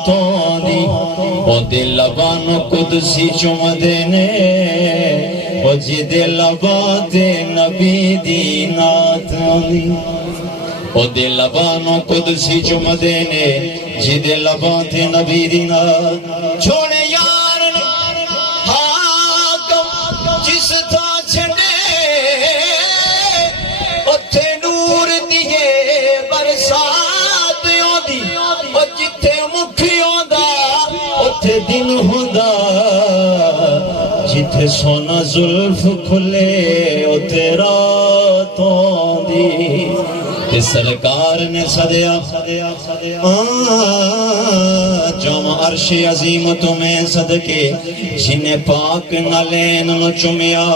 रातों दी ओ दिल लबानो कुदसी चुमदे ने ओ जिदे लबाते नबी दी नात दी ओ दिल लबानो कुदसी चुमदे ने जिदे लबाते नबी दी नात छोड़े यार हाकम जिस था छड़े उथे नूर दिए बरसात आंदी ओ जिथे मुख आंदा उथे दिन हुंदा जिथे सोना जुल्फ खुले उथे रात आंदी ते सरकार ने सदया जम अर्श अजीम तुम्हें सदके जिन्हें पाक नलैन चुमिया